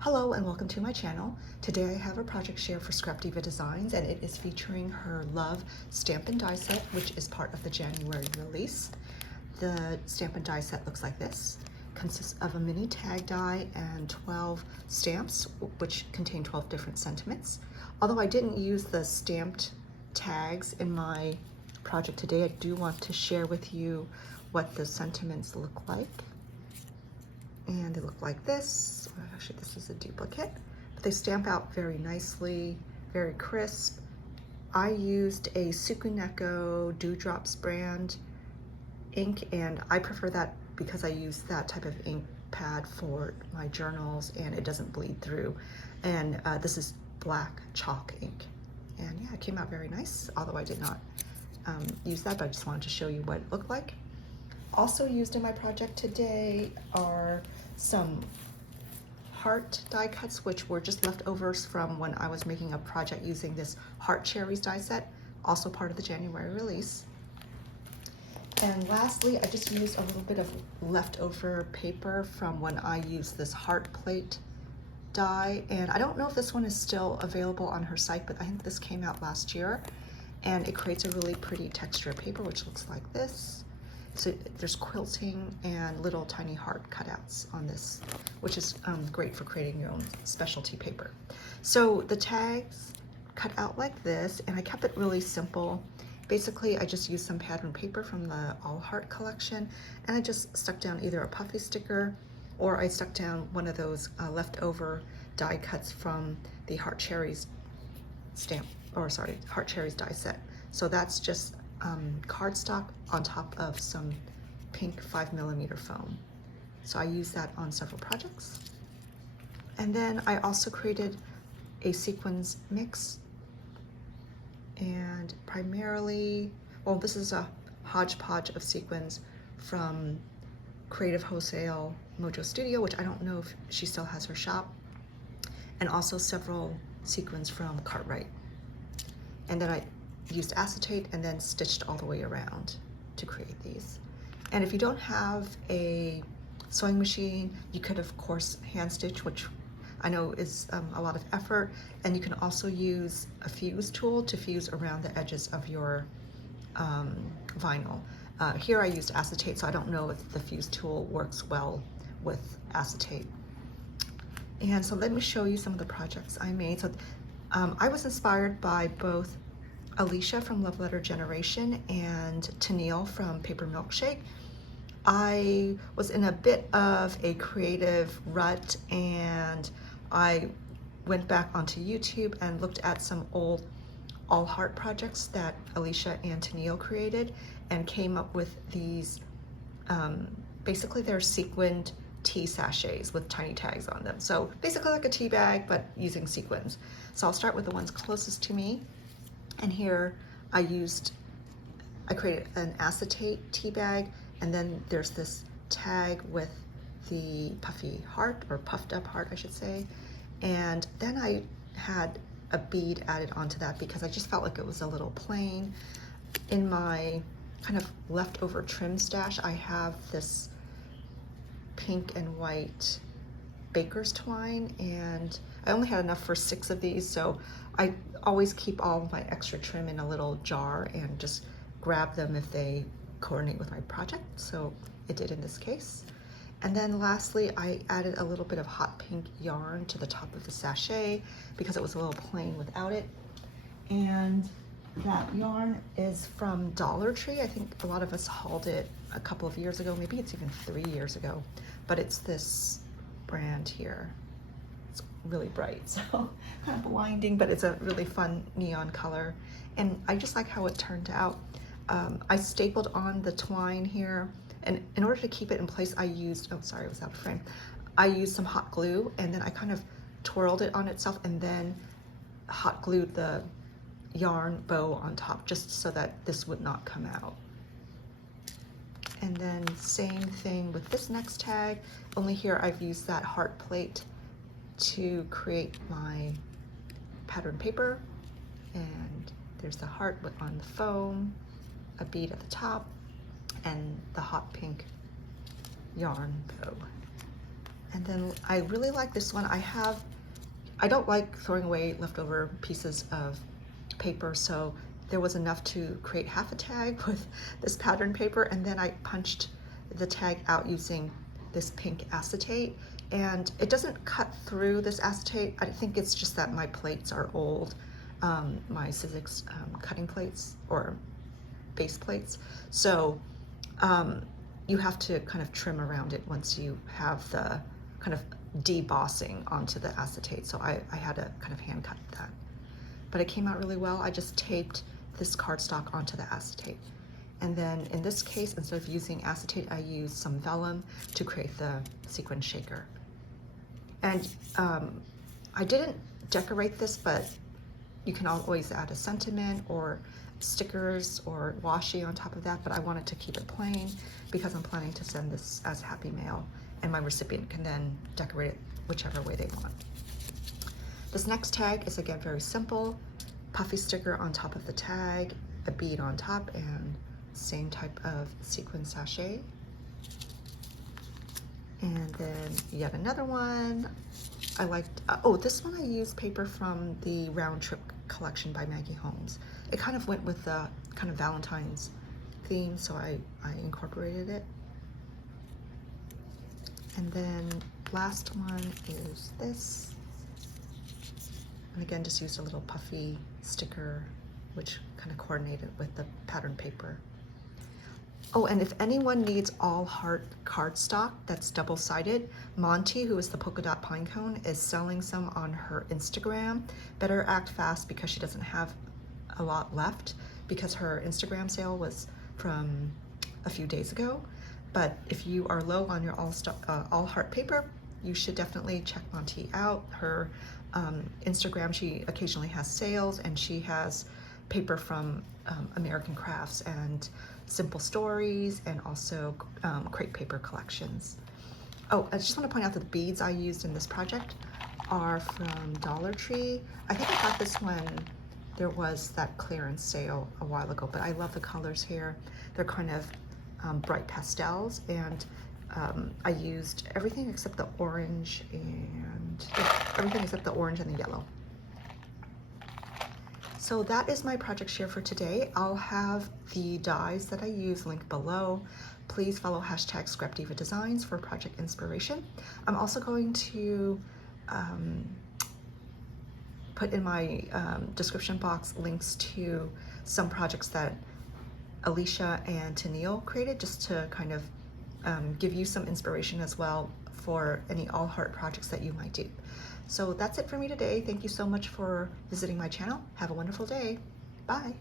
Hello and welcome to my channel. Today I have a project share for ScrapDiva Designs and it is featuring her Love stamp and die set, which is part of the January release. The stamp and die set looks like this. Consists of a mini tag die and 12 stamps, which contain 12 different sentiments. Although I didn't use the stamped tags in my project today, I do want to share with you what the sentiments look like. And they look like this. Actually, this is a duplicate, but they stamp out very nicely, very crisp. I used a Sukuneko Dewdrops brand ink, and I prefer that because I use that type of ink pad for my journals and it doesn't bleed through. And this is black chalk ink. And yeah, it came out very nice, although I did not use that, but I just wanted to show you what it looked like. Also used in my project today are some heart die cuts, which were just leftovers from when I was making a project using this Heart Cherries die set, also part of the January release. And lastly, I just used a little bit of leftover paper from when I used this heart plate die. And I don't know if this one is still available on her site, but I think this came out last year. And it creates a really pretty texture of paper, which looks like this. So there's quilting and little tiny heart cutouts on this, which is great for creating your own specialty paper. So the tags cut out like this, and I kept it really simple. Basically, I just used some pattern paper from the All Heart collection, and I just stuck down either a puffy sticker or I stuck down one of those leftover die cuts from the Heart Cherries Heart Cherries die set. So that's just cardstock on top of some pink 5mm foam. So I use that on several projects. And then I also created a sequins mix, and primarily, well, this is a hodgepodge of sequins from Creative Wholesale Mojo Studio, which I don't know if she still has her shop, and also several sequins from Cartwright. And then I used acetate and then stitched all the way around to create these. And if you don't have a sewing machine, you could of course hand stitch, which I know is a lot of effort, and you can also use a fuse tool to fuse around the edges of your vinyl. Here I used acetate, so I don't know if the fuse tool works well with acetate. And so let me show you some of the projects I made. So I was inspired by both Alicia from Loveletter Generation and Tennille from Paper Milkshake. I was in a bit of a creative rut, and I went back onto YouTube and looked at some old All Heart projects that Alicia and Tennille created and came up with these, basically they're sequined tea sachets with tiny tags on them. So basically like a tea bag, but using sequins. So I'll start with the ones closest to me. And here I created an acetate tea bag, and then there's this tag with the puffy heart, or puffed up heart, I should say. And then I had a bead added onto that because I just felt like it was a little plain. In my kind of leftover trim stash, I have this pink and white baker's twine, and I only had enough for 6 of these, so I always keep all of my extra trim in a little jar and just grab them if they coordinate with my project, so it did in this case. And then lastly, I added a little bit of hot pink yarn to the top of the sachet because it was a little plain without it. And that yarn is from Dollar Tree. I think a lot of us hauled it a couple of years ago, maybe it's even 3 years ago, but it's this brand here. It's really bright, so kind of blinding, but it's a really fun neon color. And I just like how it turned out. I stapled on the twine here, and in order to keep it in place, I used, oh sorry, it was out of frame. I used some hot glue, and then I kind of twirled it on itself and then hot glued the yarn bow on top just so that this would not come out. And then same thing with this next tag, only here I've used that heart plate to create my pattern paper. And there's the heart on the foam, a bead at the top, and the hot pink yarn bow. And then I really like this one. I don't like throwing away leftover pieces of paper, so there was enough to create half a tag with this pattern paper, and then I punched the tag out using this pink acetate, and it doesn't cut through this acetate. I think it's just that my plates are old, my Sizzix cutting plates or base plates, so you have to kind of trim around it once you have the kind of debossing onto the acetate, so I had to kind of hand cut that. But it came out really well. I just taped this cardstock onto the acetate. And then in this case, instead of using acetate, I used some vellum to create the sequin shaker. And I didn't decorate this, but you can always add a sentiment or stickers or washi on top of that, but I wanted to keep it plain because I'm planning to send this as Happy Mail, and my recipient can then decorate it whichever way they want. This next tag is again very simple. Puffy sticker on top of the tag, a bead on top, and same type of sequin sachet. And then yet another one. I liked, oh, this one I used paper from the Round Trip collection by Maggie Holmes. It kind of went with the kind of Valentine's theme, so I incorporated it. And then last one is this. And again, just used a little puffy sticker, which kind of coordinated with the pattern paper. Oh, and if anyone needs all heart cardstock that's double-sided, Monty, who is the polka dot pinecone, is selling some on her Instagram. Better act fast because she doesn't have a lot left, because her Instagram sale was from a few days ago. But if you are low on your all heart paper, you should definitely check Monty out. Her Instagram, she occasionally has sales, and she has paper from American Crafts and Simple Stories, and also crepe paper collections. Oh, I just want to point out that the beads I used in this project are from Dollar Tree. I think I got this when there was that clearance sale a while ago, but I love the colors here. They're kind of bright pastels, and I used everything except the orange and the yellow. So that is my project share for today. I'll have the dies that I use linked below. Please follow hashtag ScrapDiva Designs for project inspiration. I'm also going to put in my description box links to some projects that Alicia and Tennille created, just to kind of give you some inspiration as well for any all heart projects that you might do. So that's it for me today. Thank you so much for visiting my channel. Have a wonderful day. Bye.